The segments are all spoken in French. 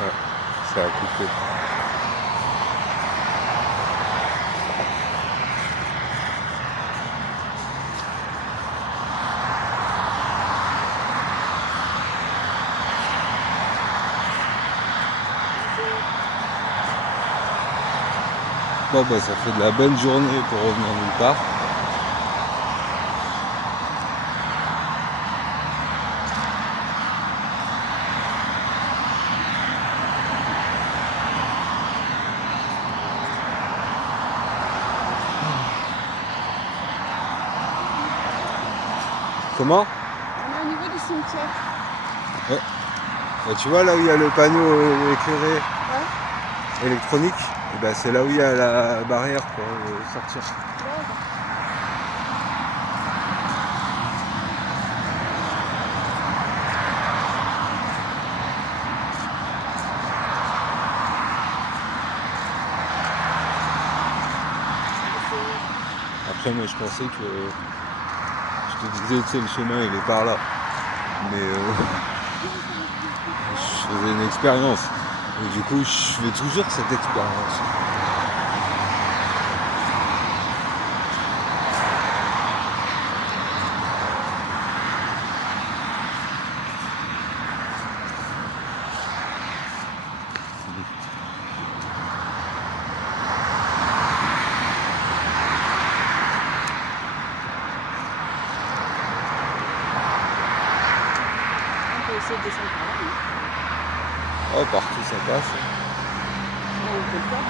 Ouais, ça a coupé. Bon bah ça fait de la belle journée pour revenir nulle part. Comment? On est au niveau du cimetière. Ouais. Bah, tu vois là où il y a le panneau éclairé Ouais. électronique, et bah, c'est là où il y a la barrière pour sortir. D'accord. Après moi je pensais que je te disais tu sais le chemin il est par là. Mais je faisais une expérience. Et du coup je fais toujours cette expérience. On peut essayer de descendre par là. Ouais, partout ça passe. Ouais, on peut le faire.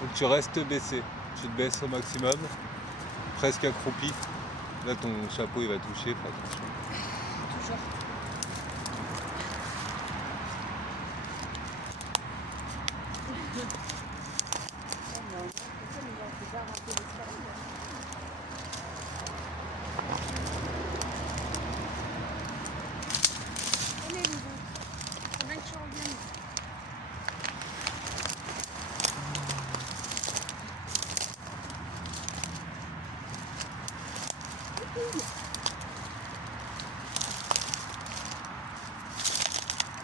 Faut que tu restes baissé. Tu te baisses au maximum, presque accroupi. Là ton chapeau il va toucher, fais attention. Toujours. Allez, Loulou. Faut bien que tu reviennes.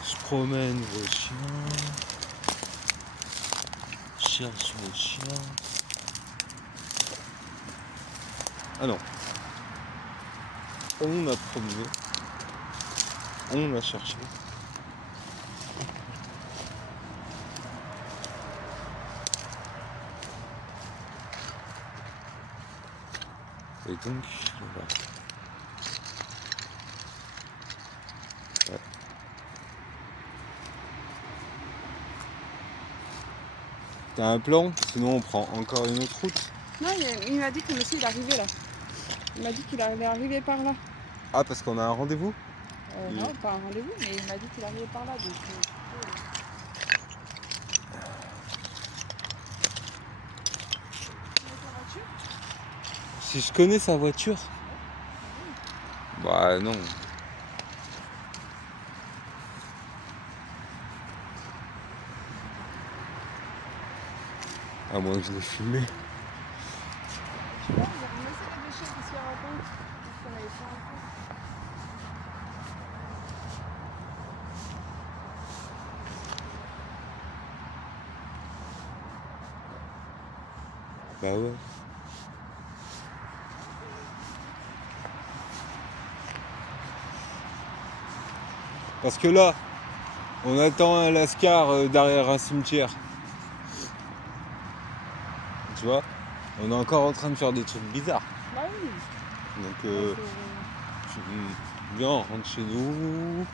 Je promène vos chiens. Cherche vos chiens. Ah non. On a promené. On a cherché. Et donc, voilà. Ouais. T'as un plan? Sinon on prend encore une autre route. Non, il m'a dit que le monsieur il arrivait là. Il m'a dit qu'il allait arriver par là. Ah parce qu'on a un rendez-vous? Non, pas un rendez-vous, mais il m'a dit qu'il arrivait par là. Donc, Si je connais sa voiture? Bah non. À moins que je l'ai filmé. je sais pas, on essaie de pêcher qui se rencontre. Parce qu'on avait fait un coup. Bah ouais. Parce que là, on attend un lascar derrière un cimetière. Tu vois? On est encore en train de faire des trucs bizarres. Bah oui. Donc viens, on rentre chez nous.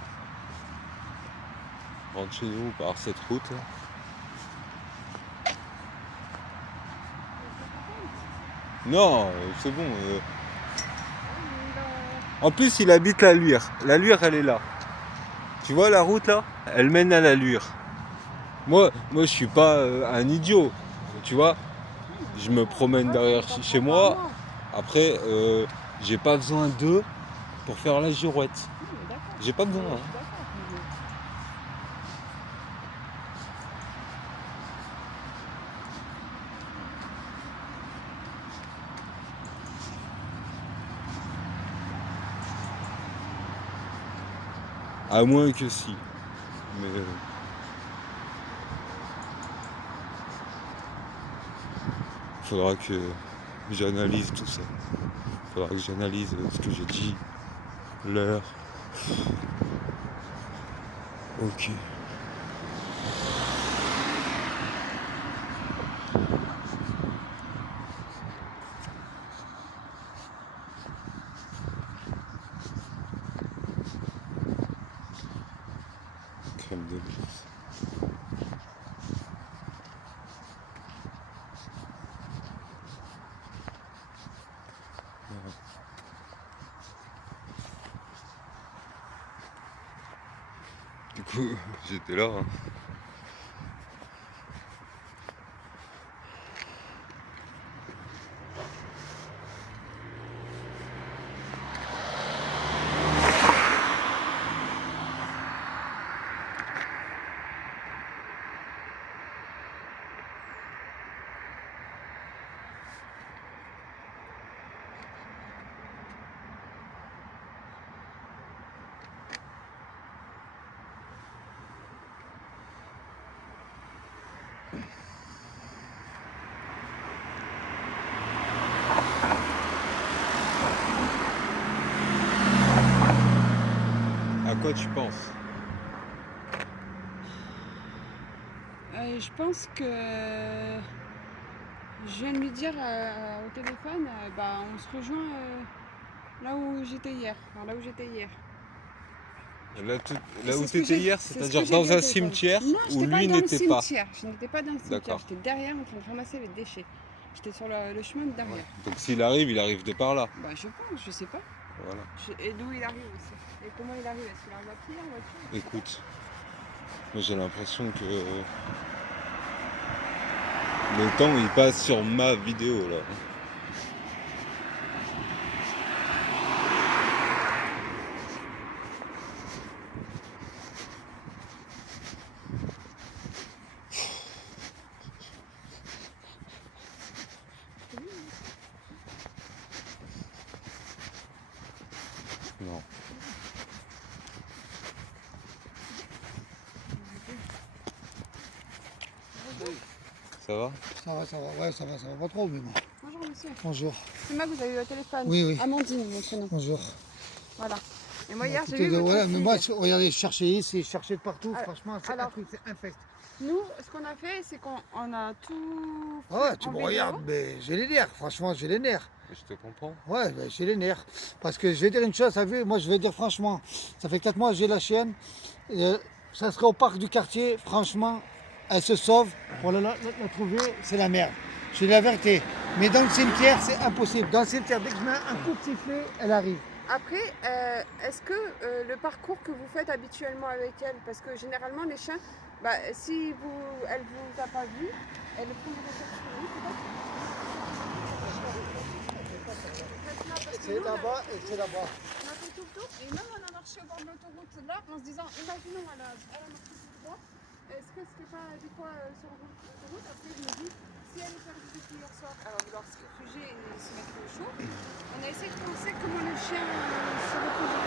On rentre chez nous par cette route là. Non, c'est bon. En plus, il habite la Luire. La Luire, elle est là. Tu vois la route là? Elle mène à la Luire. Moi, je suis pas un idiot. Tu vois? Je me promène derrière chez moi. Après, j'ai pas besoin d'eux pour faire la girouette. J'ai pas besoin. Je Hein. suis d'accord, mais- À moins que si. Mais faudra que j'analyse tout ça. Faudra que j'analyse ce que j'ai dit, l'heure. Ok. Crème de glace. Du coup, j'étais là. Hein. À quoi tu penses? Je pense que je viens de lui dire au téléphone, bah, on se rejoint là où j'étais hier. Enfin, là où j'étais hier. Là, là C'est où ce que t'étais j'ai- hier, c'est ce c'est-à-dire que j'ai dans dit au un téléphone. cimetière Non, où j'étais pas lui dans le n'était pas. cimetière. Je n'étais pas dans le cimetière. D'accord. J'étais derrière en train de ramasser les déchets. J'étais sur le chemin de derrière. Donc s'il arrive, il arrive de par là. Bah, je pense, je sais pas. Voilà. Et d'où il arrive aussi. Et comment il arrive? Est-ce qu'il arrive à pied, en voiture? Écoute, moi j'ai l'impression que le temps il passe sur ma vidéo là. Non. Ça va? Ouais, ça va pas trop, mais bon. Bonjour monsieur. Bonjour. C'est moi que vous avez eu au téléphone. Oui, oui. Amandine, mon prénom. Bonjour. Voilà. Et moi hier j'ai Écoutez, vu votre voilà, mais fille. moi, regardez, je cherchais ici, je cherchais de partout, Alors- franchement, c'est un alors- truc, c'est infect. Nous, ce qu'on a fait, c'est qu'on a tout fait Ah ouais, tu en me vidéo. regardes, mais j'ai les nerfs, franchement, j'ai les nerfs. Je te comprends. Ouais, ben, j'ai les nerfs. Parce que je vais dire une chose, ça vu, moi je vais dire franchement, ça fait 4 mois que j'ai la chienne, ça serait au parc du quartier, franchement, elle se sauve, pour la trouver, c'est la merde. Je dis la vérité. Mais dans le cimetière, c'est impossible. Dans le cimetière, dès que je mets un coup de sifflet, elle arrive. Après, est-ce que le parcours que vous faites habituellement avec elle, parce que généralement les chiens, bah, si elle vous a pas vu, elle prend des réflexes sur vous, peut-être. Faites-la, parce que C'est nous, là-bas et c'est là-bas. on a fait tout le tour, et même on a marché au bord de l'autoroute là, en se disant, imaginons, elle a marché tout droit, est-ce que c'était pas des fois sur l'autoroute? Après, je me dis, si elle est perdue depuis hier soir, elle va vouloir se réfugier et se mettre au chaud. On a essayé de penser comment le chien se reposer.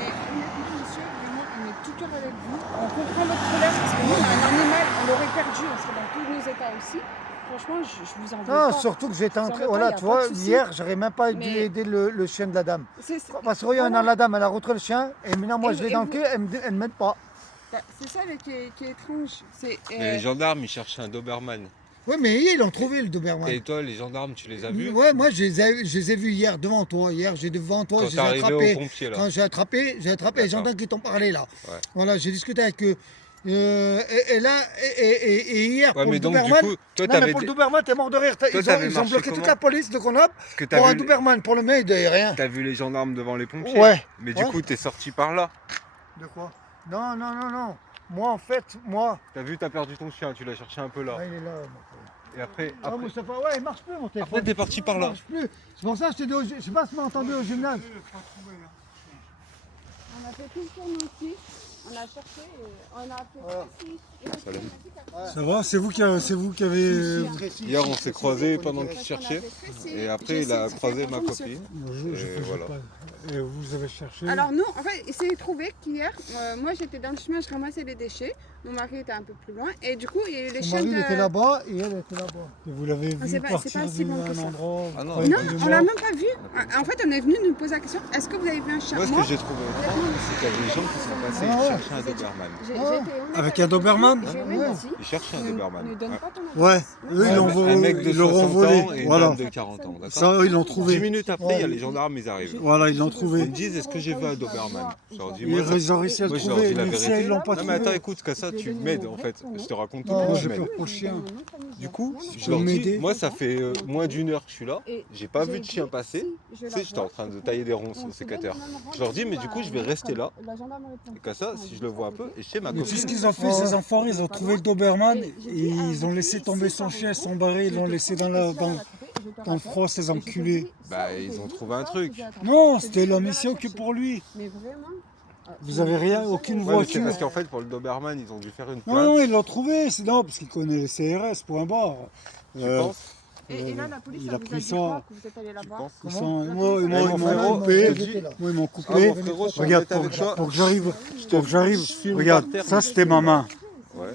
Mais honnêtement, monsieur, vraiment, on est tout cœur avec vous. On comprend votre colère parce que nous, on a un animal, on l'aurait perdu, on serait dans tous nos états aussi. Franchement, je vous en veux Non, pas. surtout que j'étais Vous en entré. veux pas, Voilà, y a tu pas vois, de souci. hier, j'aurais même pas dû Mais- aider le chien de la dame. C'est Parce que regarde, voilà. la dame, elle a retrouvé le chien, et maintenant, moi, Et je l'ai vous- dans et le queue, elle ne m'aide pas. Bah, c'est ça là, qui est étrange. C'est, Mais les gendarmes ils cherchaient un Doberman. Oui, mais ils l'ont trouvé, le Doberman. Et toi, les gendarmes, tu les as vus? Ouais, moi, je les ai vus hier devant toi. Hier, j'ai devant toi, Quand je t'es les ai arrivé attrapés. aux pompiers là. Quand j'ai attrapé les D'accord. gendarmes qui t'ont parlé là. Ouais. Voilà, j'ai discuté avec eux. Et là, et hier, Ouais, pour mais le donc Doberman. du coup, toi Non, mais t'avais pour le Doberman, t'es mort de rire. Ils t'avais ont marché bloqué toute comment? la police de Grenoble parce que pour un Doberman. Pour le mien, il ne rien. t'as vu les gendarmes devant les pompiers. Ouais. Mais du Ouais. coup, t'es sorti par là. De quoi? Non, non, non, non. Moi, en fait, T'as vu, t'as perdu ton chien, tu l'as cherché un peu là. Ouais, il est là, mon frère. Et après, Ah, Moustapha, ouais, il marche plus, mon téléphone. après t'es parti par Il là. marche plus. C'est pour ça que je t'ai dit, je sais pas si tu m'as entendu au gymnase. on a fait tout le tour nous aussi. On a cherché, on a fait Voilà. précis. Et le Salut. chien m'a dit qu'après, Ça va, c'est vous qui avez. Hier, on s'est croisés pendant qu'il cherchait. on a fait précis. Et après, J'ai il a essayé de croisé faire ma bonjour, monsieur. copine. Je Et fais voilà. pas. Et vous avez cherché. Alors nous, en fait, il s'est trouvé qu'hier, moi j'étais dans le chemin, je ramassais les déchets. Mon mari était un peu plus loin. Et du coup, il y a eu les Son chiens mari de... il était là-bas et elle était là-bas. Et vous l'avez Ah, vu c'est pas partir si bon que d'un ça. endroit. Ah non. Non, on l'a même pas vu. En fait, on est venu nous poser la question, est-ce que vous avez vu un chien? Moi, ce Moi, que j'ai trouvé étrange, c'est qu'il y a des gens qui sont passés Ah ouais. chercher un Doberman. j'ai été honnête Avec avec un eux. Doberman J'ai Ah même ouais. dit, Ils cherchaient un ne Doberman. donne Ouais. pas ton adresse. Ouais, eux ils l'ont Un mec de ils l'auront 60 volé. ans et une Voilà. dame de 40 ans, d'accord. Ça, eux, ils l'ont 10 trouvé. minutes après, il y a les gendarmes, ils arrivent. Voilà, ils l'ont trouvé. Ils me disent, est-ce que j'ai vu un Doberman? Je leur dis, Ils moi, ont réussi à le moi, je leur trouver. dis la Les chiens, vérité. ils l'ont pas Non, mais attends, trouvé. écoute, qu'à ça, tu m'aides en fait. Je te raconte tout. Non, Moi, Moi, j'ai je peur m'aide. pour le chien. Du coup, Tu je peux leur dis, m'aider? moi, ça fait moins d'une heure que je suis là. J'ai pas vu de chien passer. Tu sais, j'étais en train de tailler des ronces au sécateur. Je leur dis, mais du coup, je vais rester là. Et qu'à ça, si je le vois un peu, et je sais ma Mais tout ce copine. qu'ils ont fait, ces enfoirés, ils ont trouvé le Doberman et ils ont laissé tomber son chien, son barré, ils l'ont laissé dans le froid, ces enculés. Bah, ils ont trouvé un truc. Non, c'était la mission que pour lui. Mais vraiment. Vous avez rien, aucune Ouais, mais c'est voiture. parce qu'en fait, pour le Doberman, ils ont dû faire une Non, non, plainte. ils l'ont trouvé, c'est non, parce qu'il connaît les CRS, point barre. Tu Euh, penses? Et là, la police, il ça a vous pris a dit ça. quoi que vous êtes allé Tu là-bas? penses? Ils Comment sont- La moi, police, moi, Eh, ils mon m'ont frérot, coupé. je te dis- Moi, ils m'ont Ah, coupé. mon frérot, je suis Regarde, honnête avec toi. pour que j'arrive, Je te- pour que j'arrive, je filme regarde, par terre, ça mais c'était ma main. Ouais.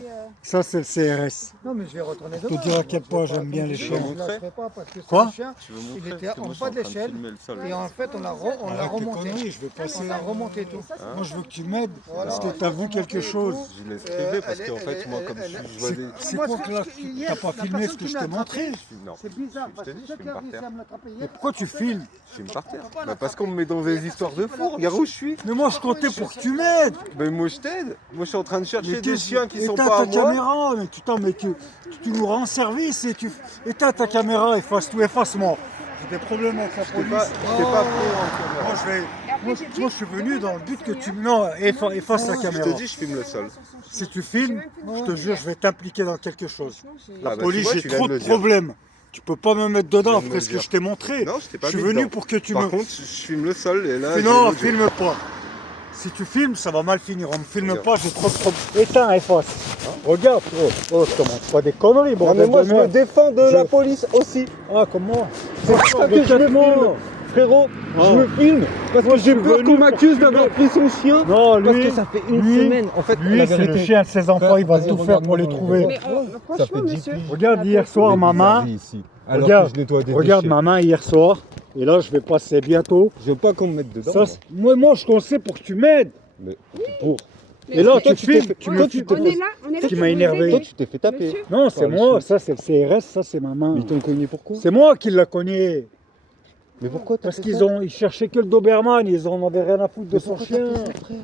Ça c'est le CRS. Non, mais je vais retourner Pour demain. te dire à quel point Je vais j'aime bien les pas- chiens. Je ne lâcherai pas parce que c'est Quoi un chien. Tu veux montrer? Il était Parce que en moi, je bas suis de en train l'échelle. filmer le sol. Et en fait, on l'a Arrête tes remonté. conneries, je vais passer. On l'a remonté tout. Moi je veux que tu m'aides, Voilà. parce que tu as vu quelque chose. Je laisse privé parce qu'en fait, moi, comme je vois des. C'est Moi, quoi ce que que- là, hier, t'as pas la filmé personne ce que qui je m'a t'ai attrapé, montré? Non. C'est bizarre Je parce te que dis, je ceux filme qui ont par réussi terre. à me l'attraper Mais hier. pourquoi tu filmes? Je filme par terre. Bah, parce qu'on me met dans des histoires de fou. Regarde où je suis. Mais moi je comptais pour que tu m'aides. Ben moi, je t'aide. Moi, je suis en train de chercher Mais des chiens qui sont éteins pas à ta moi. caméra, mais tu nous rends service et tu éteins ta caméra, efface-moi. J'ai des problèmes avec la Je t'ai police. pas pris en caméra. Moi je suis venu dans le but que tu... Non, efface la Je caméra. te dis, je filme le sol. Si tu filmes, je te jure, je vais t'impliquer dans quelque chose. La Ah bah, tu police, vois, j'ai tu viens trop de de le dire. problèmes. Tu peux pas me mettre dedans Tu viens de après me ce le que dire. je t'ai montré. Non, je t'ai pas Je suis mis venu dedans. pour que tu Par me... contre, je filme le sol et là. Non, j'ai- filme pas. Si tu filmes, ça va mal finir. On me filme Regarde. pas, j'ai trop de problèmes. Éteins, efface. Regarde, oh, je commence pas des conneries, Non, bordel mais moi, de je me merde. défends de Je- la police aussi. Ah, comment? C'est pour ça que je me filme. Frérot, je Oh. me filme parce Moi, que j'ai je suis peur venu qu'on pour m'accuse filmer. d'avoir pris son chien. Non, Parce lui, que ça fait une lui, semaine. En fait, lui, la c'est le vérité. chien de ses enfants, il va Vas-y, tout faire pour les regarde-moi, trouver. Mais franchement, monsieur, Regarde hier soir ma main. Ici. Alors Regarde, que je nettoie des Regarde déchets. ma main hier soir. Et là, je vais passer bientôt. Je veux pas qu'on me mette dedans. Ça, moi, je conseille pour que tu m'aides. Mais pour. Et là, toi, tu tu t'es filmes, fait- tu toi, me tu filmes. t'es on est là, on est là. qui pour m'a vous énervé. aider. Toi, tu t'es fait taper. Monsieur, Non, c'est Par moi, les ça c'est le CRS, ça c'est ma main. Mais ils t'ont cogné pourquoi? C'est moi qui l'a cogné. Mais pourquoi t'as Parce fait qu'ils ça? ils cherchaient que le Doberman, ils en avaient rien à foutre de Mais son pourquoi chien. t'as fait ça, frère?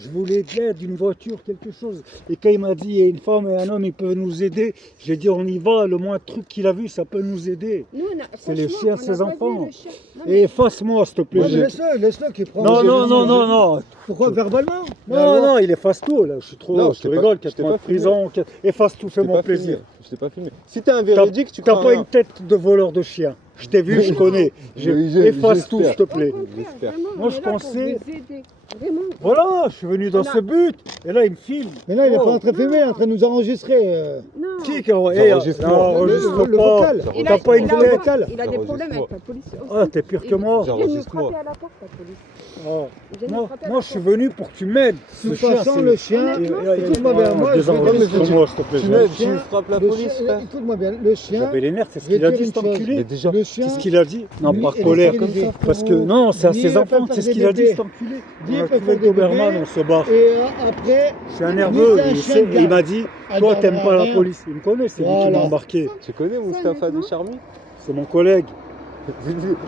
Je voulais de l'aide, une voiture, quelque chose. Et quand il m'a dit, il y a une femme et un homme, ils peuvent nous aider, j'ai dit, on y va, le moins de truc qu'il a vu, ça peut nous aider. nous, on a, C'est les franchement, chiens, on a ses pas enfants. vu le chien. Non, mais- Et efface-moi, s'il te plaît. Ouais, mais laisse-le qui prend. Non, non, non, non, non. Pourquoi verbalement? Non, non, il efface tout, là. Je suis trop. Non, je je te t'ai rigole, pas- 4 je t'ai mois de pas filmé. prison. Efface tout, fais-moi plaisir. Je t'ai pas filmé. Si t'es un véridique, tu T'as crois pas rien. une tête de voleur de chien. Je t'ai vu, je connais. Efface tout, s'il te Au plaît. contraire, J'espère. vraiment, Moi, on je est là pour pensais- vous aider. Vraiment. Voilà, je suis venu dans On a- ce but. Et là, il me filme. Mais là, il est Oh. pas en train de filmer, il est en train de nous enregistrer. Non. Qui qui J'enregistre non, moi. enregistre Le pas. vocal. Il T'as a- pas il une a- tête. Il a des problèmes avec J'enregistre la police aussi. Ah, t'es pire que moi. Il vient de nous J'enregistre moi. frapper à la porte, la police. Ah. Il vient de nous Moi, frapper à moi, la je suis porte. venu pour que tu m'aides. De toute façon, le chien. Écoute-moi bien, moi, je vais Désenregistre-moi, s'il te plaît. Tu m'aides, tu chien- me frappes la le police, chien- frère. Écoute-moi bien, le chien. J'avais les nerfs, c'est ce Je vais qu'il a dire dit, une cet chose. enculé. Mais déjà, Le chien. Qu'est-ce qu'il a dit? Non, lui, par il est colère. stérilisé. Parce que, non, c'est à Lui, ses il va enfants. faire C'est ce des qu'il a dit, bébés. cet enculé. Lui, On il a peut trouvé faire le des Doberman, bébés. on se barre. Et après, Je suis un Lui, nerveux. c'est un Il chien sait- de il m'a garde. dit, Elle toi, dort t'aimes pas la rien. police. Il me connaît, c'est lui qui Voilà. m'a embarqué. tu connais Mustapha Descharmy? C'est mon collègue.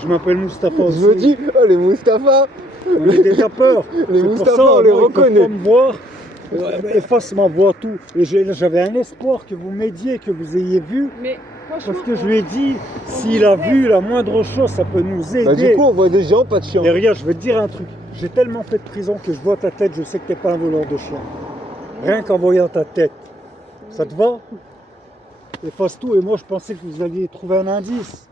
Je m'appelle Moustapha aussi. Je me dis, oh les Mustapha, On est des tapeurs. les C'est pour Mustapha, ça, on les moi, ils peuvent reconnaît. pas me voir. Efface ma voix, tout. Et j'avais un espoir que vous m'aidiez, que vous ayez vu. Mais franchement, Parce que je lui ai dit, s'il a vu la moindre chose, ça peut nous aider. Bah du coup, on voit des gens, pas de chiens. Et regarde, je vais te dire un truc. J'ai tellement fait de prison que je vois ta tête, je sais que t'es pas un voleur de chien. Rien qu'en voyant ta tête. Ça te va? Efface tout. Et moi, je pensais que vous alliez trouver un indice.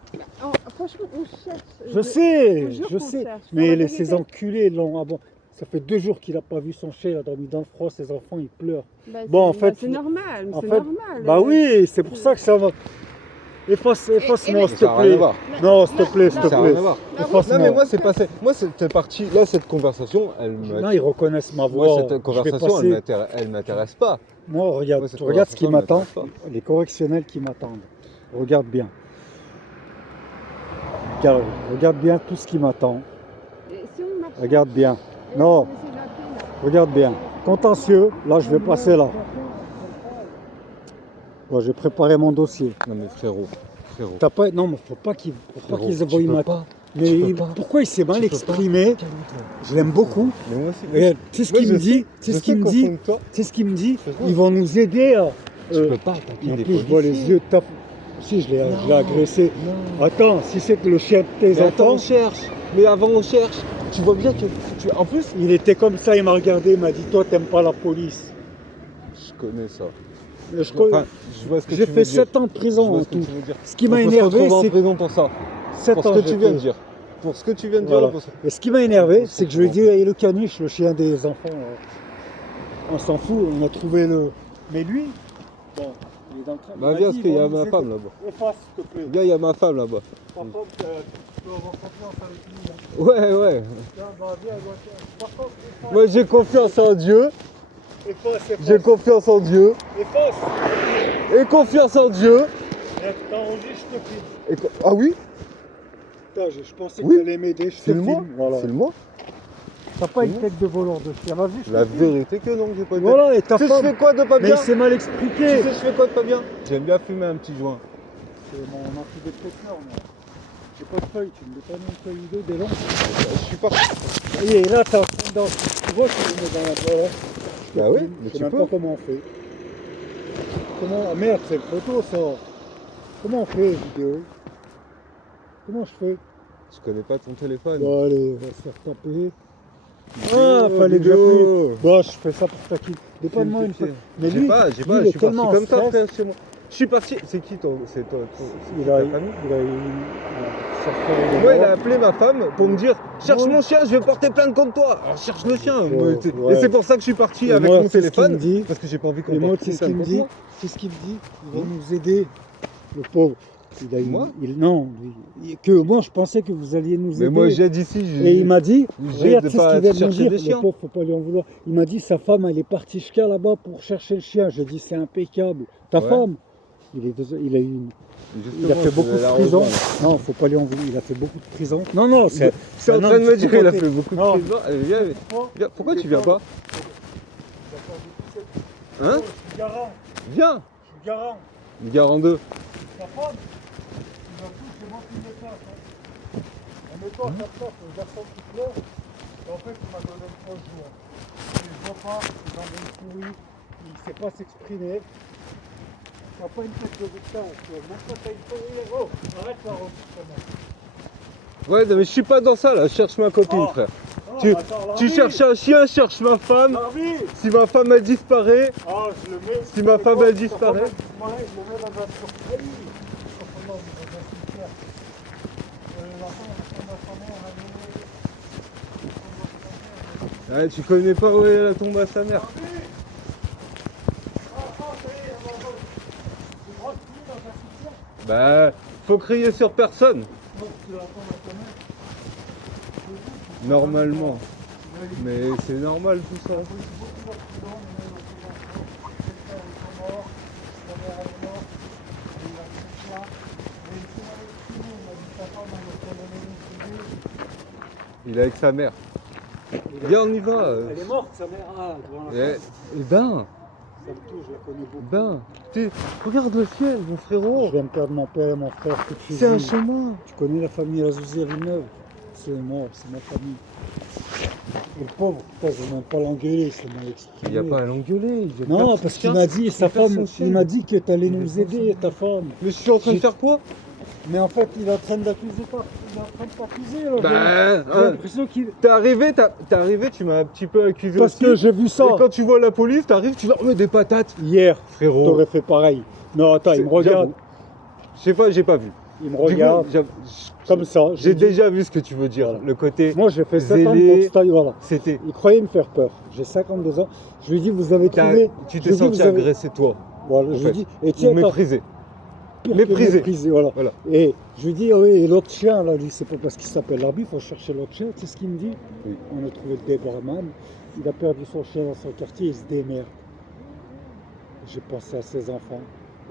franchement, on cherche. Je sais, te jure je qu'on sais. cherche. Mais Pour la ces vérité. enculés l'ont. Ah bon, Ça fait 2 jours qu'il n'a pas vu son chien, il a dormi dans le froid, ses enfants, ils pleurent. Bah, Bon, en c'est- fait, bah, c'est normal, en c'est fait, normal. Bah oui, c'est pour ça que ça va. Efface-moi, et- s'il te Ça n'a rien à plaît. voir. Non, s'il te plaît, s'il te Ça n'a rien à plaît. voir. Ah oui, Efface-moi. Non mais moi c'est pas ça. Moi c'était parti. Là cette conversation, elle me. Non, ils reconnaissent ma voix. Moi cette Je vais conversation, passer- elle m'intéresse pas. Moi, regarde, Moi, cette regarde ce qui conversation, m'attend. elle m'intéresse Les correctionnels qui m'attendent. Regarde bien. Regarde bien tout ce qui m'attend. Et si on marche, Regarde bien. et Non. on essaie d'appeler, là. Regarde bien. Contentieux, là, je vais passer là. Bon, j'ai préparé mon dossier. Non mais frérot. T'as pas... Non, mais faut pas qu'ils Frérot, voient tu peux ma... pas. Mais tu peux pas. pourquoi il s'est mal Tu peux exprimé? Calme-toi. Je l'aime beaucoup. Mais moi aussi. Regarde, tu sais ce Moi, qu'il je me dit? sais- Tu sais je ce qu'il sais me qu'au dit? fond de toi, Tu sais ce qu'il me dit? Frérot. Ils vont nous aider à... tu peux pas attaquer en des plus, je vois les policiers. yeux tapent. Si, je l'ai Non, agressé. non. Attends, si c'est que le chien de tes Mais attends, enfants, on cherche. Mais avant on cherche. Tu vois bien que tu. En plus. il était comme ça, il m'a regardé, il m'a dit, toi, t'aimes pas la police. Je connais ça. Mais Enfin, je vois ce que J'ai tu fait veux dire. 7 ans de Je prison vois en ce que tout. tu veux dire. Ce qui On m'a peut se énervé, retrouver en c'est prison pour ça. 7 Pour ans. ce que j'ai tu viens fait. de dire. Pour ce que tu viens de dire. Voilà. Pour ce- Et ce qui m'a énervé, c'est que je lui ai dit, et le caniche, le chien des enfants, on s'en fout, on a trouvé le... Mais lui, bon, il est dans le train. Bah viens parce qu'il y a ma femme là-bas. Efface, s'il te plaît. Viens, il y a ma femme là-bas. Par contre, tu peux avoir confiance avec lui. Hein. Ouais, ouais. Tiens, bah, viens, par contre, efface, Moi j'ai confiance en Dieu. efface, J'ai efface. confiance en Dieu. Efface. Et confiance en Dieu. T'enregistres, je te prie. Et Ah oui. Putain, je pensais Oui. que t'allais m'aider, je te Filme-moi. filme. Voilà. Filme-moi. T'as pas une Filme-moi. tête de voleur de chien, vas-y, je te La filme. vérité que non, j'ai pas de tête. Voilà, et ta Tu sais, je femme. fais quoi de pas Mais bien il s'est mal Tu expliqué. sais, je fais quoi de pas bien J'aime bien fumer un petit joint. C'est mon antidépresseur, moi. J'ai pas de feuille, tu me donnes une feuille ou deux, des longs. Je suis pas. Ça y est, là, t'as un fond dans. Tu vois, tu le mets dans la voilà. Je te Bah oui, filme, mais je sais tu même peux. pas comment on fait. Comment. Ah merde, c'est une photo, ça. Comment on fait, vidéo? Comment je fais? Je connais pas ton téléphone. Bon, allez, on va se faire taper. Ah, fallait que j'appuie. vidéo. Bon, je fais ça pour ta kid. Dépanne-moi une fois. Mais J'ai lui, pas, lui, je il est suis parti tellement comme ça stress. frère chez moi. Je suis parti. C'est qui ton. C'est toi. Il ta a, famille sa frère, Moi, il a appelé ma femme pour me dire cherche Ouais. mon chien, je vais porter plainte contre toi. Alors cherche le chien. Ouais, Moi, ouais. Et c'est pour ça que je suis parti Et avec moi, mon c'est ce qu'il téléphone. me dit. Parce que j'ai pas envie qu'on Et moi, porte tu sais ce plainte qu'il me contre dit? moi. C'est ce qu'il me dit. Il va nous aider, le pauvre. Il a Moi non, que moi je pensais que vous alliez nous aider. Mais moi, j'aide ici. Et il m'a dit, J'aide regarde, tu sais pas ce à qu'il vient de me chercher dire, des le chiens. pauvre, faut pas lui en vouloir. Il m'a dit, sa femme, elle est partie jusqu'à là-bas pour chercher le chien. Je dis, c'est impeccable. Ta Ouais. femme, il a eu une... Il a fait beaucoup de prison. Non, faut pas lui en vouloir. Il a fait beaucoup de prison. Non, non, c'est C'est en un train homme de me qui dire faut qu'il a compter. fait beaucoup de Non. prison. Allez, viens, viens. Pourquoi tu viens pas Hein Je suis garant, Viens. je suis garant. Garant 2. Ta femme, il va tout, c'est moi qui me passe. Hein. On met pas à sa place, le garçon qui pleure. Et en fait, il m'a donné le faux jour. Il ne voit pas, il est dans une souris, il ne sait pas s'exprimer. Tu n'as pas une tête de boutin, même pas t'as une souris. Oh, arrête la robe, Ouais, non, mais je suis pas dans ça là. Cherche ma copine, Oh. frère. Oh, Tu- attends, Tu cherches un chien, cherche ma femme. Larry. Si ma femme elle disparaît, Ah, je le mets. Si ma c'est femme, quoi, elle ta disparaît. femme, elle disparaît, je le mets dans un surprise. Dans un cimetière. L'enfant, on va sa mère, on va tu connais pas où est la tombe à sa mère. Bah, faut crier sur personne. Normalement. Mais c'est normal tout ça. Il est avec sa mère. Viens, on y va. Elle est morte, sa mère. Ah, devant la Eh face. ben, Ça me touche, je la connais beaucoup. regarde le ciel, mon Je frérot. viens de perdre mon père et mon frère. tout de suite. C'est un chemin. Tu connais la famille Azouzi à Villeneuve? C'est moi, c'est ma famille. Et le pauvre, putain, je vais même pas l'engueuler, c'est mal exprimé. Il n'y a pas à l'engueuler. Non, parce qu'il m'a dit, sa perd son femme, chien. il m'a dit que tu allais Il nous perd son aider, ta femme. Mais je suis en train de faire quoi? Mais en fait, il est en train d'accuser toi. Il est en train de t'accuser, là. Bah, J'ai l'impression qu'il... t'es arrivé, tu m'as un petit peu accusé Parce aussi. que j'ai vu ça. Et quand tu vois la police, t'arrives, tu leur mets des patates. Hier, Frérot. t'aurais fait pareil. Non, attends, il me regarde. Je sais pas, j'ai pas vu. il me Du coup, regarde comme ça. J'ai dit- déjà vu ce que tu veux dire. Voilà. Le côté Moi, j'ai fait 7 ans de zélé. boxe thaï, voilà. c'était. Il croyait me faire peur. J'ai 52 ans. Je lui ai dit, vous avez trouvé. Tu je t'es lui ai dit, senti vous avez- agressé toi. Voilà, en je lui fait. ai dit, et Ou tiens, méprisé. pire que méprisé. méprisé, voilà. Voilà. Et je lui dis, ah oui, et l'autre chien, là, lui, c'est pas parce qu'il s'appelle l'arbitre, il faut chercher l'autre chien. Tu sais ce qu'il me dit? Oui. On a trouvé le Doberman, il a perdu son chien dans son quartier, il se démerde. J'ai pensé à ses enfants.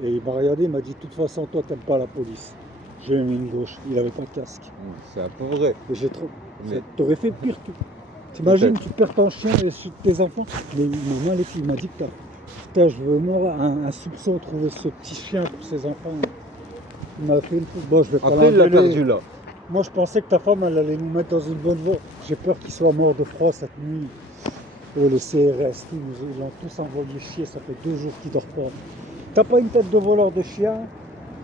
Et il m'a regardé, il m'a dit, de toute façon, toi, t'aimes pas la police. J'ai mis une gauche, il avait pas de casque. C'est un peu vrai. Et j'ai trop. Mais- T'aurais fait pire, tu. T'imagines, Peut-être. tu perds ton chien et tes enfants. Mais il m'a mal écrit, il m'a dit que putain, je veux mourir, un soupçon, trouver ce petit chien pour ses enfants. Il m'a fait une faute. Bon, je vais pas Après, il l'a l'engueuler. perdu là. Moi, je pensais que ta femme, elle allait nous mettre dans une bonne voie. J'ai peur qu'il soit mort de froid cette nuit. Oh, les CRS, ils l'ont tous envoyé chier, ça fait 2 jours qu'il dort pas. T'as pas une tête de voleur de chien?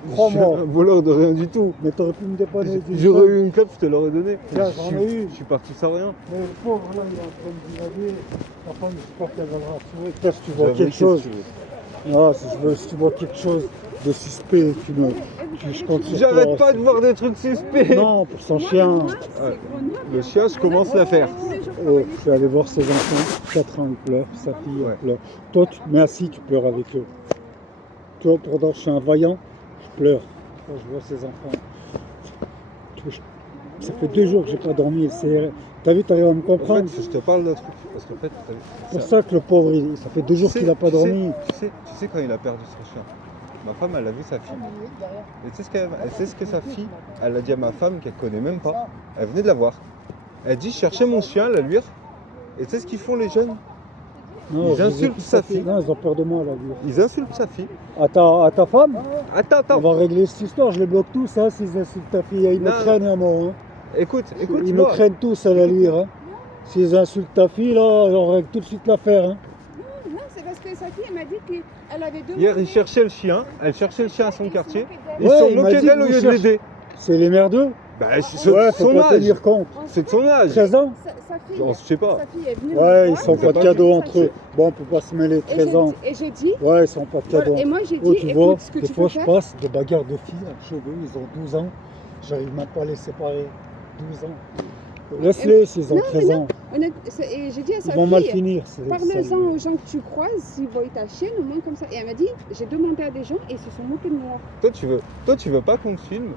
Je suis Crois-moi. un voleur de rien du tout. Mais t'aurais pu me dépanner d'une J'aurais seule. eu une clope, je te l'aurais donné. Tiens, j'en ai eu. Je suis parti sans rien. Mais le pauvre, là, il est en train de divaguer. Ta femme, j'espère qu'elle va le rassurer. Peut-être si tu vois J'avais quelque chose. qu'est-ce que tu veux. Non, si tu vois quelque chose de suspect, je compte sur toi. J'arrête pas de voir des trucs suspects. Non, pour son chien. Le chien, je commence l'affaire. Oh, je suis allé voir ses enfants, 4 ans, ils pleurent, sa fille, Ouais. elle pleure. Toi, tu te mets assis, tu pleures avec eux. Toi, pendant que je suis un vaillant, je pleure quand je vois ses enfants. Ça fait 2 jours que j'ai pas dormi, t'as vu, t'arrives à me En comprendre? fait, je te parle d'un truc. Parce qu'en fait, C'est pour ça que le pauvre, ça fait 2 jours qu'il n'a pas dormi. Tu sais quand il a perdu son chien, ma femme, elle a vu sa fille. Et tu sais ce que sa fille, elle a dit à ma femme qu'elle connaît même pas. Elle venait de la voir. Elle dit, cherchez mon chien, la luire. Et tu sais ce qu'ils font les jeunes? Non, Ils je les ai insultent plus sa tapés. fille. Non, ils ont peur de moi, là. lui. Ils insultent sa fille. À ta femme? Attends, On attends. va régler cette histoire, je les bloque tous, hein, s'ils insultent ta fille. Ils me Non. craignent à mort. Hein. Écoute, Ils me moi. craignent tous à la luire. Hein. S'ils insultent ta fille, là, on règle tout de suite l'affaire. Hein. Non, c'est parce que sa fille, elle m'a dit qu'elle avait demandé... Hier, il cherchait le chien. Elle cherchait le chien à son quartier. Ils Ouais, sont il m'a moqués dit d'elle que au vous lieu de cherchez- l'aider. C'est les merdeux? Bah, Ouais, c'est faut son pas âge. tenir compte. C'est de son âge. 13 ans? Sa fille, Je sais pas. sa fille est venue Ouais, me ils voir, sont Ils pas ont de pas cadeaux dit entre sa eux. Bon, on peut pas se mêler, 13 ans. Et j'ai dit, Ouais, ils sont pas de voilà, cadeaux. et moi j'ai dit, Oh, tu vois, écoute, ce que des tu fois peux je faire, passe des bagarres de filles en cheveux, ils ont 12 ans. J'arrive même pas à les séparer. 12 ans. Laisse-les s'ils ont Non, 13 ans. et j'ai dit à sa Ils vont mal fille, finir. parle-en aux gens que tu croises, s'ils voient ta chienne, au moins comme ça. Et elle m'a dit, j'ai demandé à des gens et ils se sont moqués de moi. Toi, tu veux pas qu'on te filme.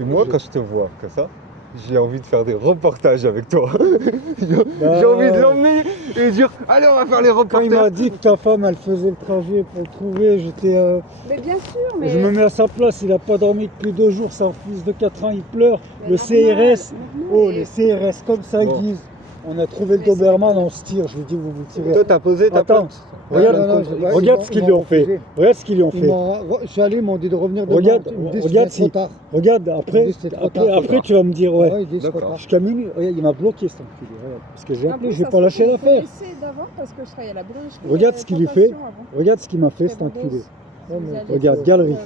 Et moi, quand je te vois comme ça, j'ai envie de faire des reportages avec toi. J'ai envie de l'emmener et dire, allez, on va faire les Quand il m'a reportages. dit que ta femme, elle faisait le trajet pour le trouver, j'étais... Mais bien sûr, mais... Je me mets à sa place, il a pas dormi depuis 2 jours, son fils de 4 ans, il pleure. mais Le normal, CRS, normal. oh, Et- les CRS, comme ça, Bon. ils disent. On a trouvé le Mais c'est- Doberman, on se tire. Je lui dis, vous vous tirez. Toi, t'as posé ta Attends. plainte. Regarde, non, non, bah, regarde ils ce qu'ils m'ont lui ont fait. refusé. Regarde ce qu'ils lui ont Ils fait. je suis allé, ils m'ont dit de revenir demain. Regarde, Ils me disent que regarde c'est trop si- tard. Regarde, après, dit, c'est trop tard. après tu vas me dire, ouais. Ouais, ils disent D'accord. trop tard. Jusqu'à minuit, regarde, il m'a bloqué cet enculé. Regarde. Parce que j'ai En appelé, plus, j'ai ça pas se lâché trouve, l'affaire. je connaissais d'avant parce que je travaillais à la boulangerie. Regarde ce qu'il lui fait. Plantation avant. Regarde ce qu'il m'a fait, Très cet enculé. vendeuse. Ouais, mais- Vous allez- Regarde, galerie.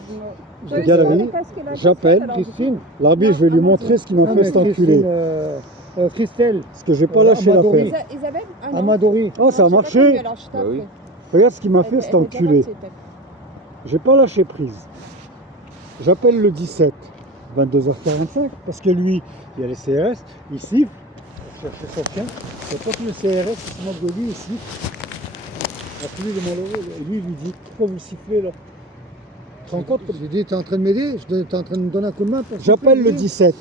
J'avais Galerie, sur le casque et la j'appelle casquette, alors, Christine. L'arbitre, je vais lui montrer ce qu'il m'a Ah, fait, mais cet enculé. Christine, Christelle, Parce que j'ai pas lâché Amadori. l'affaire. Isabelle Ah non. Amadori. Oh, ça a Non, je sais pas marché. connu, alors je Bah oui. tape. Regarde ce qu'il m'a fait, Elle- cet elle était enculé. partie, tape. J'ai pas lâché prise. J'appelle le 17, 22h45, parce que lui, il y a les CRS, il siffle, pour chercher son chien. Il n'y a pas que le CRS qui se moque de lui, il siffle. Après lui, il est malheureux. Et lui, il lui dit, pourquoi vous sifflez là? Tu te rends compte? J'ai dit, t'es en train de m'aider? T'es en train de me donner un coup de main pour J'appelle le siffler? 17.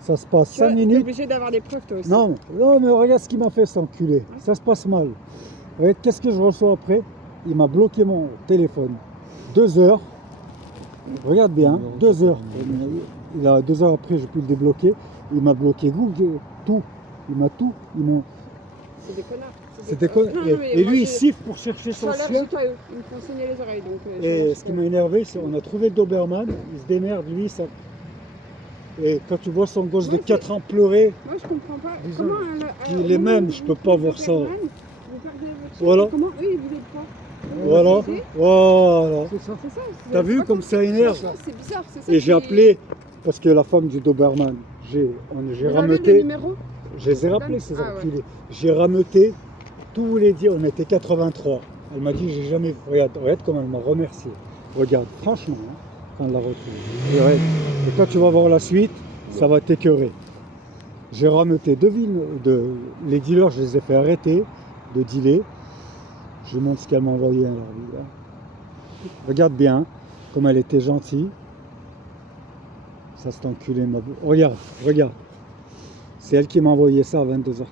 Ça se passe Tu vois, 5 t'es minutes. obligé d'avoir des preuves toi aussi. Non, non, mais regarde ce qu'il m'a fait, cet enculé. Ça se passe mal. Regarde, qu'est-ce que je reçois après? Il m'a bloqué mon téléphone. 2 heures. Regarde bien, 2 heures. Il a 2 heures après, j'ai pu le débloquer. Il m'a bloqué Google, tout. Il m'a tout. Ils m'ont. C'est des connards. C'est des connes. Non, Et, mais et moi, lui, il j'ai- siffle pour chercher Je suis son chien. allergique à eux. Ils me font saigner les oreilles. Donc, je Et mange ce qui pas. m'a énervé, c'est qu'on a trouvé le Doberman. Il se démerde, lui. Ça... Et quand tu vois son gosse de Moi, 4 ans pleurer, Moi, je comprends pas. Disons, Comment il est même, je peux pas voir ça. Vous perdez votre chien, Voilà. et comment eux, ils voulaient pas voilà, C'est voilà. C'est ça. C'est ça. T'as vu comme ça énerve? C'est bizarre, c'est ça. Et j'ai qui- appelé, parce que la femme du Doberman, j'ai Vous avez le rameuté, numéro je les ai rappelés ces Ah ouais. enculés. J'ai rameuté, tous les dire, on était 83. Elle m'a dit, j'ai jamais vu. Regarde, regarde comment elle m'a remercié. Regarde, franchement, hein, train de la retrouver. Et, ouais. Et quand tu vas voir la suite, ça va t'écœurer. J'ai rameuté les dealers, je les ai fait arrêter de dealer. Je vous montre ce qu'elle m'a envoyé à là. Regarde bien comme elle était gentille. Ça s'est enculé ma boue. Regarde. C'est elle qui m'a envoyé ça à 22h.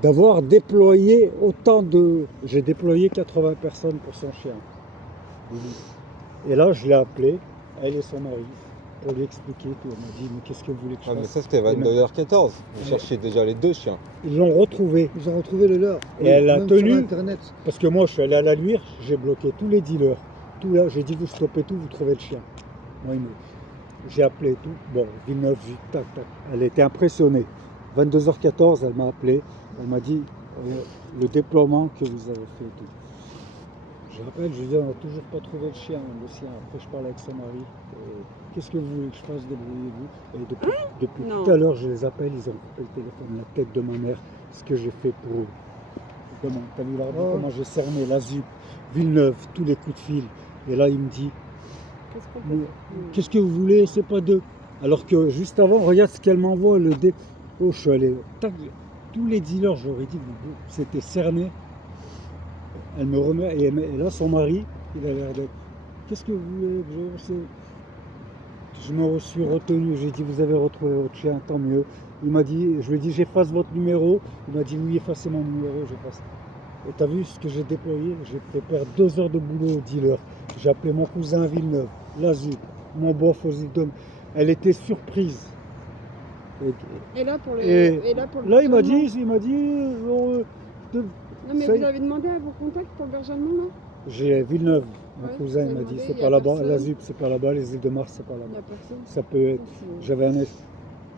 D'avoir déployé autant de... J'ai déployé 80 personnes pour son chien. Et là, je l'ai appelé, elle et son mari, pour lui expliquer tout. Elle m'a dit, mais qu'est-ce que vous voulez que je Ah, fasse? mais ça, c'était 22h14. Vous cherchiez déjà les 2 chiens. Ils l'ont retrouvé. Ils ont retrouvé le leur. Et elle a Même tenu. sur Internet. Parce que moi, je suis allé à la Luire, j'ai bloqué tous les dealers. Tout là, j'ai dit, vous stoppez tout, vous trouvez le chien. Moi, j'ai appelé tout. Bon, Villeneuve, tac. Elle était impressionnée. 22h14, elle m'a appelé. Elle m'a dit, le déploiement que vous avez fait et tout. Je rappelle, je lui dis, on n'a toujours pas trouvé le chien. Après, je parle avec son mari. Qu'est-ce que vous voulez que je fasse? Débrouillez-vous. Et depuis Non. tout à l'heure, je les appelle, ils ont coupé le téléphone, la tête de ma mère, ce que j'ai fait pour eux. Comment? T'as vu là, comment j'ai cerné la ZUP, Villeneuve, tous les coups de fil. Et là, il me dit, Qu'est-ce qu'on mais peut qu'est-ce que vous voulez? C'est pas deux. Alors que juste avant, regarde ce qu'elle m'envoie. Oh, je suis allé. Tac, tous les dealers, j'aurais dit, c'était cerné. Elle me remet. Et là, son mari, il a l'air d'être. Qu'est-ce que vous voulez que je me suis retenu. J'ai dit, vous avez retrouvé votre chien, tant mieux. Il m'a dit, je lui ai dit, j'efface votre numéro. Il m'a dit, oui, effacez mon numéro, j'efface. Et t'as vu ce que j'ai déployé? J'ai fait perdre 2 heures de boulot au dealer. J'ai appelé mon cousin à Villeneuve, la ZUP, mon bof aux Îles-de-Man. Elle était surprise. Et là, pour le. Et là, pour le là, il m'a bergèrement dit, Non, mais ça y vous est. avez demandé à vos contacts pour le bergèrement, là? j'ai Villeneuve, mon Ouais, cousin, vous il m'a avez dit, demandé, c'est il y pas a là-bas, personne. la ZUP, c'est pas là-bas, les îles de Mars, c'est pas Il n'y là-bas. a personne. Ça peut être. J'avais un.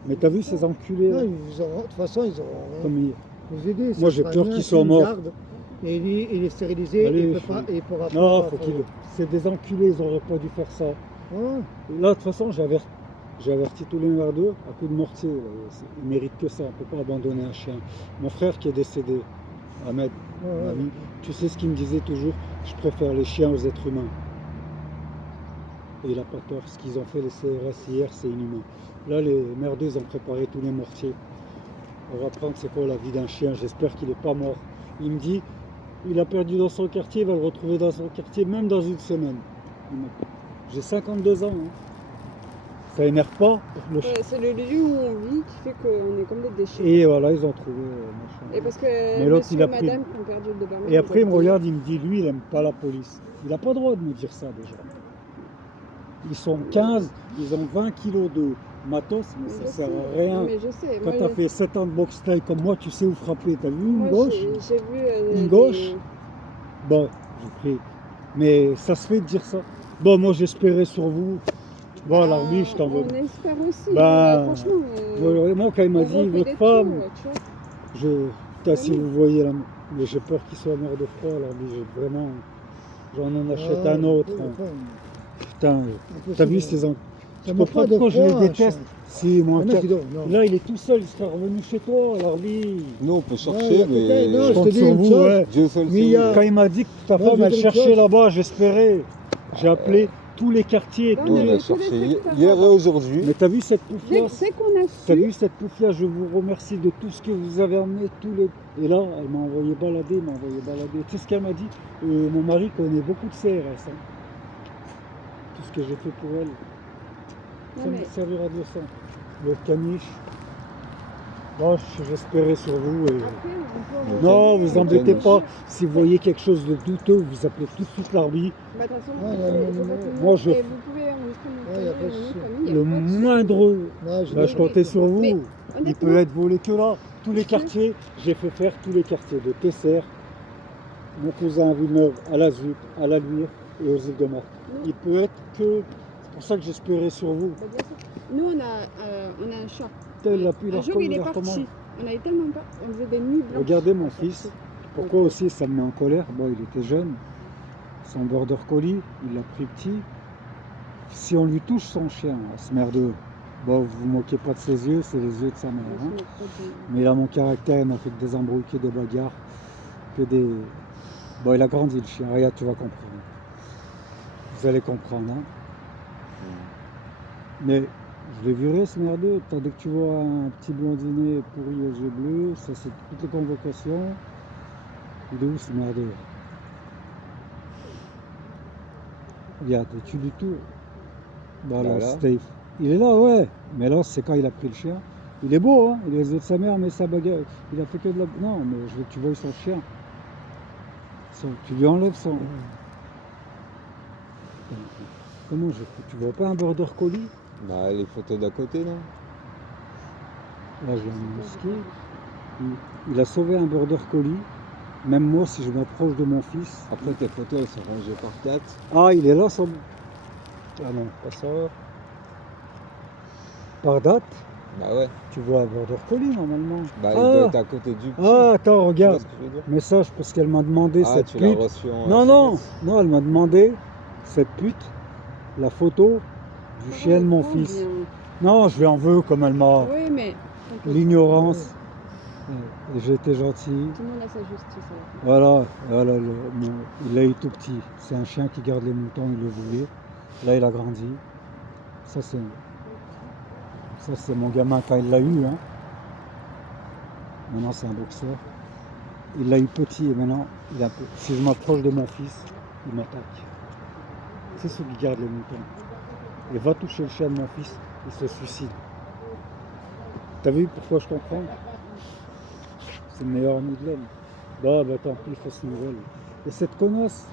Mais t'as vu ces enculés là, Non, de toute façon, ils auront comme nous aider. Moi, Ça j'ai sera peur un qu'ils qui soient le morts. garde. Et lui, il est stérilisé, Allez, il ne pourra Non, pas. faut qu'ils. C'est des enculés, ils auraient pas dû faire ça. Ouais. Là, de toute façon, j'ai averti tous les merdeux à coup de mortier. Là. Ils méritent que ça, on ne peut pas abandonner un chien. Mon frère qui est décédé, Ahmed, mon ami, tu sais ce qu'il me disait toujours, je préfère les chiens aux êtres humains. Et il n'a pas tort, ce qu'ils ont fait les CRS hier, c'est inhumain. Là, les merdeux, ils ont préparé tous les mortiers. On va prendre c'est quoi la vie d'un chien, j'espère qu'il n'est pas mort. Il me dit, il a perdu dans son quartier, il va le retrouver dans son quartier, même dans une semaine. J'ai 52 ans. Hein. Ça énerve pas le chien. C'est le lieu où on vit qui fait qu'on est comme des déchets. Et voilà, ils ont trouvé machin. Et parce que Mais l'autre, monsieur il a et pris- madame qui ont perdu le Doberman. Et après, il me ils ont- regarde, il me dit, lui, il n'aime pas la police. Il n'a pas le droit de me dire ça déjà. Ils sont 15, ils ont 20 kilos de matos, mais ça Je ne sais. sert à rien. Mais je sais. Quand Moi, tu as fait 7 ans de boxe taille comme moi, tu sais où frapper. Tu as vu une moi, gauche? j'ai vu. Une gauche? Bon, j'ai pris. Mais ça se fait de dire ça. Bon, moi, j'espérais sur vous. Bon, alors lui, je t'en veux. On espère aussi. Bah, franchement. Vraiment, quand il m'a on dit, refait votre des femme, tours, tu vois. putain, si vous voyez là, mais j'ai peur qu'il soit mort de froid. Alors lui, j'ai vraiment. J'en en achète un autre. Hein. Putain, t'as vu ces enfants? Ça Je m'a comprends pas de pourquoi je les froid, déteste. Si, moi, Il y en a qui dorment, non. là, il est tout seul, il serait revenu chez toi. Alors lui, Nous, on peut Ouais, chercher, peut-être, mais non, je je compte te dis sur une vous. chose. Ouais. Dieu seul Mais sait il y où. a- Quand il m'a dit que ta Moi, femme, je elle vais te cherchait dire- là-bas, j'espérais. J'ai appelé tous les quartiers. Non, Nous, mais on a tous les cherché secteurs, hier et là-bas. aujourd'hui. Mais t'as vu cette Dès poufiasse? qu'on a T'as su. vu cette poufiasse? Je vous remercie de tout ce que vous avez amené. Et là, elle m'a envoyé balader, Tu sais ce qu'elle m'a dit? Mon mari connaît beaucoup de CRS. Hein. Tout ce que j'ai fait pour elle. Ça Non, me mais servira de leçon. Le caniche. Bon, j'espérais sur vous. Et... après, on peut. Non, vous embêtez caniche. pas. Si vous voyez quelque chose de douteux, vous appelez tout de suite l'arbitre. Bah, de toute façon, Ouais, c'est- ouais, c'est ouais, pas ouais. tout le Moi, monde. je- Et vous pouvez enregistrer mon Ouais, y a prénom pas de et mon nom de souci. famille, y a Le pas de souci. moindre. Non, je Bah, je comptais sur vous. Mais Il honnêtement, peut être volé que là. Tous les quartiers, j'ai fait faire tous les quartiers de Tesser, mon cousin à Villeneuve, à la ZUP, à la Luire et aux îles de Marque. Il peut être que. C'est pour ça que j'espérais sur vous. bah, bien sûr. Nous, on a un chat. Tel a pu Un leur jour, il est comment. parti. On avait tellement peur. On faisait des nuits blanches. Regardez mon à fils. chercher. Pourquoi aussi ça me met en colère? Bon, il était jeune. Son border collie, il l'a pris petit. Si on lui touche son chien, ce merdeux, bon, vous vous moquez pas de ses yeux, c'est les yeux de sa mère. On Hein. se met pas de- Mais il a mon caractère, il m'a fait que des embrouilles, que des bagarres, que des. Bon, il a grandi le chien, regarde, tu vas comprendre. Vous allez comprendre. Hein. Mais je l'ai viré ce merdeux. Dès que tu vois un petit blondinet pourri aux yeux bleus, ça c'est toutes les convocations. Il est où ce merdeux? Regarde, es-tu du tout? Voilà, Voilà. Steve. Il est là, ouais. Mais là, c'est quand il a pris le chien. Il est beau, hein. Il est les yeux de sa mère, mais sa baguette. Il a fait que de la. Non, mais je veux que tu vois son chien. Tu lui enlèves son. Comment je fais? Tu vois pas un border collie? Bah, les photos d'à côté, non? Là, je l'ai embusqué. Il a sauvé un border collie. Même moi, si je m'approche de mon fils. Après, tes photos, elles sont rangées par date. Ah, il est là, son. Ah non, pas ça. Par date, Bah ouais. tu vois un border collie normalement. Bah, il doit être à côté du petit. Ah, attends, Tu vois regarde. ce que je veux dire? Message parce qu'elle m'a demandé Ah, cette tu l'as pute. reçu en Non, non, SMS. non, elle m'a demandé cette pute, la photo du chien de mon fils. Non, je lui en veux comme elle m'a. Oui, mais L'ignorance. Et j'ai été gentil. tout le monde a sa justice. Voilà, voilà il l'a eu tout petit. C'est un chien qui garde les moutons, il le voulait. Là, il a grandi. Ça, c'est mon gamin quand il l'a eu. Hein. Maintenant, c'est un boxeur. Il l'a eu petit et maintenant, il est un peu. Si je m'approche de mon fils, il m'attaque. C'est celui qui garde les moutons. Il va toucher le chien de mon fils, il se suicide. T'as vu pourquoi je comprends? C'est le meilleur ami de l'homme. Bah tant pis, fausse nouvelle. Et cette connasse,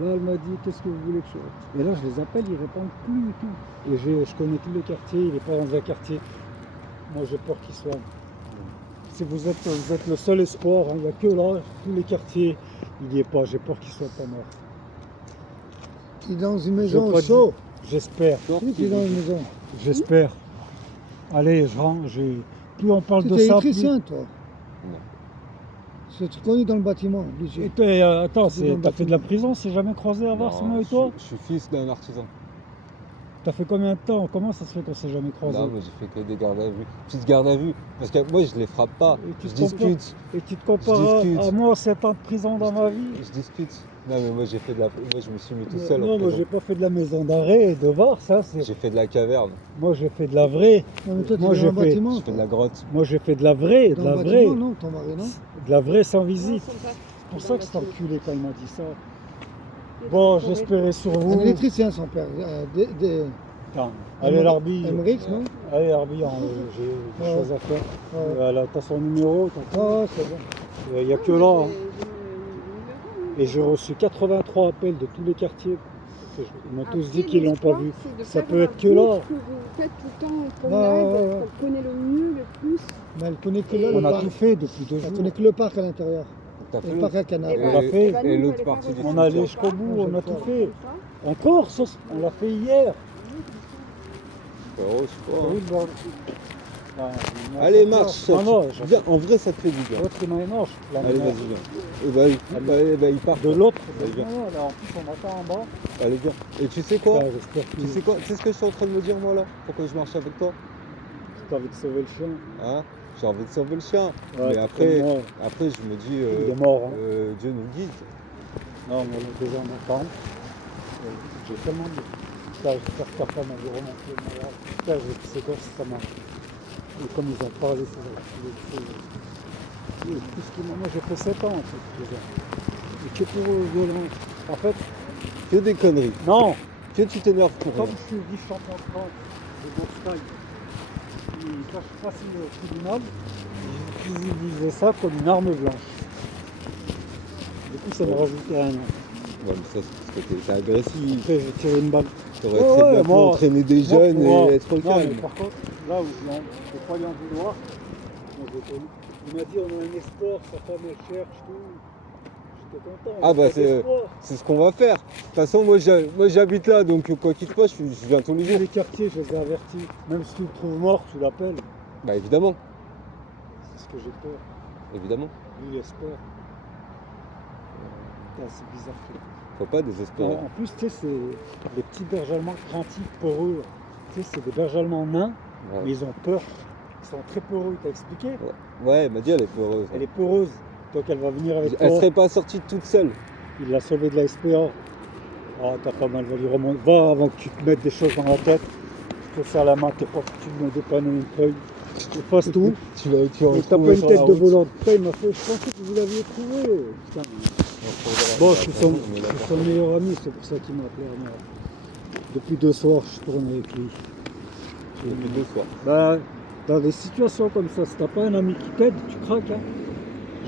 là elle m'a dit qu'est-ce que vous voulez que je fasse? Et là je les appelle, ils répondent plus du tout. Et je connais tous les quartiers, il est pas dans un quartier. Moi j'ai peur qu'il soit. Si vous êtes le seul espoir, hein, il n'y a que là, tous les quartiers, il n'y est pas, j'ai peur qu'il soit pas mort. Il est dans une Je maison au crois chaud. J'espère, Oui, il est dans une maison. j'espère. Allez, je rentre, plus on parle Tu de es ça, plus... électricien, toi. Non. Tu connais dans le bâtiment, Et obligé. toi, attends, C'est dans le t'as fait de la bâtiment. prison, c'est jamais croisé avant, Non, sinon et toi? je suis fils d'un artisan. T'as fait combien de temps? Comment ça se fait qu'on s'est jamais croisé? Non, mais j'ai fait que des gardes à vue. Petite garde à vue. Parce que moi, je les frappe pas. Et tu Je te compares- discute. Et tu te compares discute. à moi, 7 ans de prison dans ma vie? Je discute. Non, mais moi, j'ai fait de la. Moi, je me suis mis tout seul en Non, moi prison. j'ai pas fait de la maison d'arrêt et de var, ça c'est. J'ai fait de la caverne. Moi j'ai fait de la vraie. Non, mais toi, tu Moi, es j'ai dans le fait- bâtiment. J'ai fait de la grotte. Moi j'ai fait de la vraie, Dans de le la vraie. bâtiment, non, ton mari, non? De la vraie sans visite. C'est pour ça que c'est enculé quand il m'a dit ça. Bon, j'espérais sur Un vous. électricien, son père. Attends, allez l'Arbi. Emmerich, non? Allez l'Arbi, j'ai des Ouais. choses à faire. Ouais. Voilà, t'as son numéro, Ah, c'est bon. il n'y a que là. Hein. Et j'ai reçu 83 appels de tous les quartiers. Ils m'ont tous dit qu'ils l'ont pas vu. Ça peut être que là. Que vous faites tout le temps qu'on Ouais, ouais, aide, ouais. qu'on connaît le mieux, le plus. Mais elle connaît que là, On le a parc. tout fait depuis 2 Elle jours. connaît que le parc à l'intérieur. T'as Et fait le parc à Canard. Et On l'a fait. bah, nous, Et on l'autre allait pas partie du rejoindre On cimetière. est allé le jusqu'au parc, bout, je on a vais tout faire fait. ça. Encore, ça, on l'a fait hier. Frérot, je sais pas, T'as hein. vu le bordel? Allez, marche. Non, non, Viens, en vrai, ça te fait du bien. l'autre il m'a énorme. Allez, vas-y, viens. Et bah, il part. De l'autre, Allez, viens. non, là, en plus on attend en bas. Allez, viens. Et tu sais quoi? Putain, j'espère que Tu sais quoi? Tu sais ce que je suis en train de me dire, moi, là? Pourquoi je marche avec toi? t'as envie de sauver le chien. Hein? J'ai envie de sauver le chien. Ouais, Mais après, comme moi, après, je me dis, il est mort. Hein. Dieu nous guide. Non, mais là, déjà on attend. J'ai tellement de. Putain, j'espère que ta femme a vu remonter le malade. Putain, c'est quoi ça marche. Et comme ils ont parlé, c'est vrai. Tout ce qui moi j'ai fait 7 ans en fait déjà. Et que pour violence. En fait, Que des conneries. non, Que tu t'énerves pour comme rien. je suis vice-champion de France de boxe taille, quand je passe le tribunal, j'utilisais ça comme une arme blanche. Du coup, ça m'a rajouté un an. Ouais, mais ça, c'est parce que t'es agressif. Après, j'ai tiré une balle. T'aurais Ouais, très ouais, bien pu moi- entraîner des Moi, jeunes moi, et être au non, mais calme. par contre, là où je ne peux pas lui en vouloir, moi, il m'a dit on a un espoir, sa femme elle cherche, tout. J'étais content. Ah, il y a bah, pas d'espoir. c'est ce qu'on va faire. De toute façon, moi j'habite là, donc quoi qu'il se passe, je viens tous les Tous jours. les quartiers, je les ai avertis. Même si tu le trouves mort, tu l'appelles. Bah évidemment, C'est ce que j'ai peur. évidemment. Lui, il espère. Putain, c'est bizarre. Faut pas désespérer. En plus, tu sais, c'est des petits berges allemands craintifs, peureux. Tu sais, c'est des berges allemands nains, mais Ouais, ils ont peur. Ils sont très peureux, il t'a expliqué? ouais, elle m'a dit elle est peureuse. Elle est peureuse, donc elle va venir avec Elle toi. serait pas sortie toute seule. Il l'a sauvée de la SPA. Ah, ta femme, elle va lui remonter. Va avant que tu te mettes des choses dans la tête. Je te serre la main, t'es pas foutu de me dépanner une feuille. Efface tout. Tu vas Et t'as pas une tête de volant de paye, ma feuille. Je pensais que vous l'aviez trouvé. Putain. Bon, je suis son meilleur ami, c'est pour ça qu'il m'a appelé à moi. Depuis 2 soirs, je tourne avec lui. Depuis 2 soirs. Bah, dans des situations comme ça, si t'as pas un ami qui t'aide, tu craques. Hein.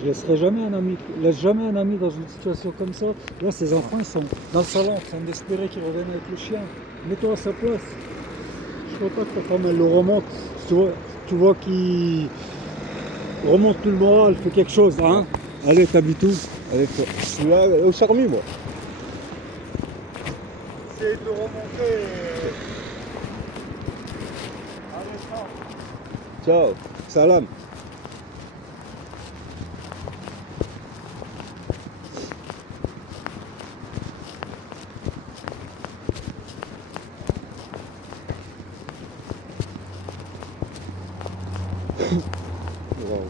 Je laisse jamais un ami dans une situation comme ça. Là, ces enfants, ils sont dans le salon en train d'espérer qu'ils reviennent avec le chien. Mets-toi à sa place. Je crois pas que ta femme, elle le remonte. Tu vois qu'il remonte tout le moral, fait quelque chose. Hein. Allez, t'habites où? Allez, je suis là au Charmy, moi. Essaye de remonter. Allez, ça. Ciao, salam. Wow.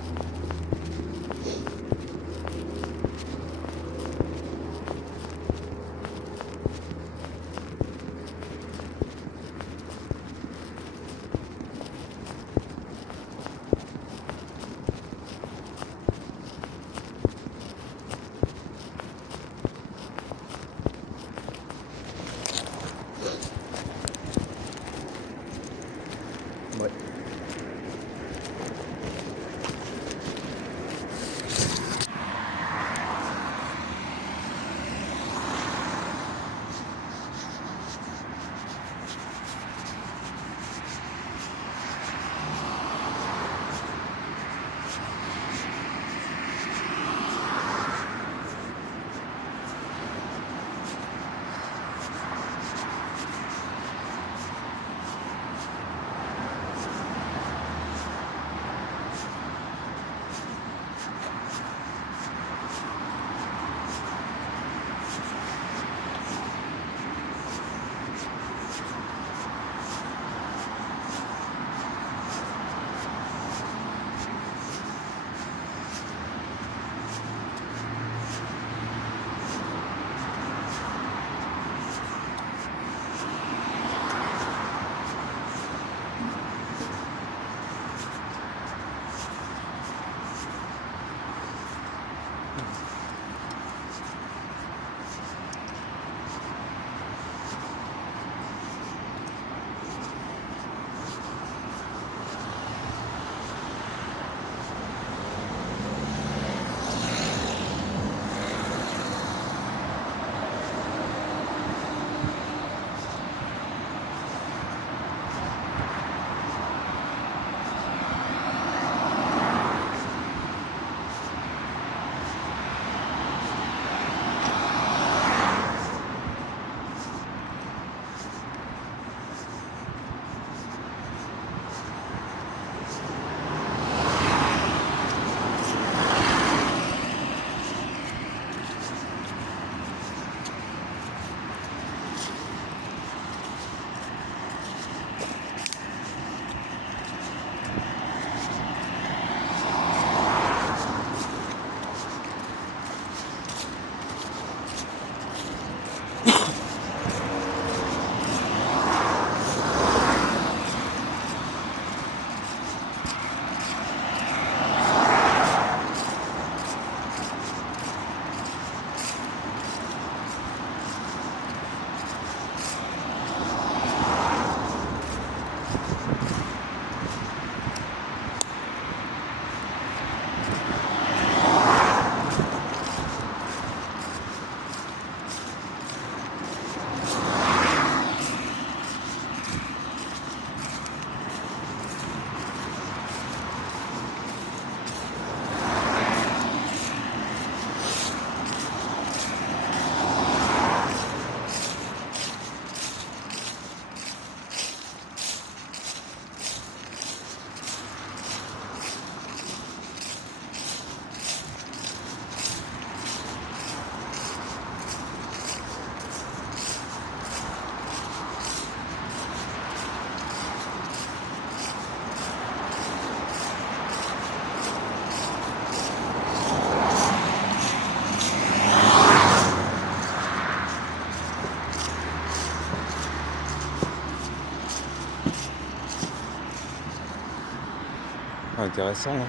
intéressant. Hein.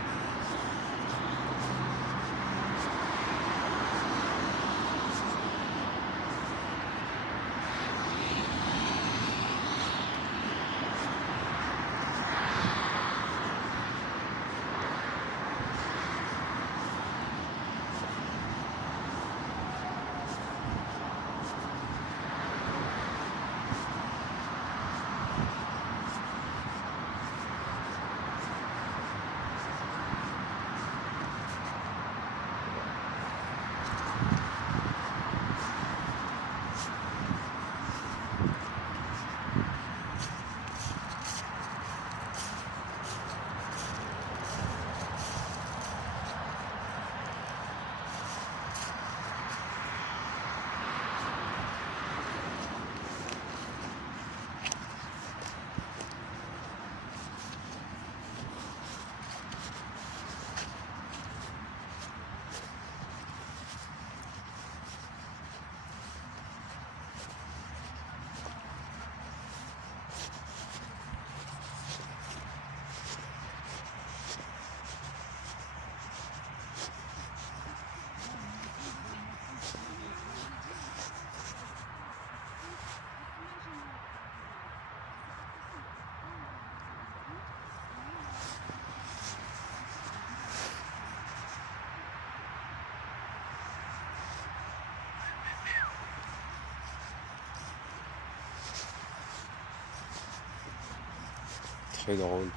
Très drôle.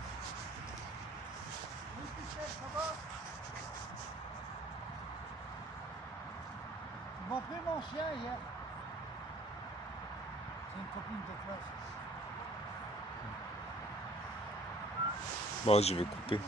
Ils m'ont pris mon chien hier. C'est une copine de classe. Bon, je vais couper.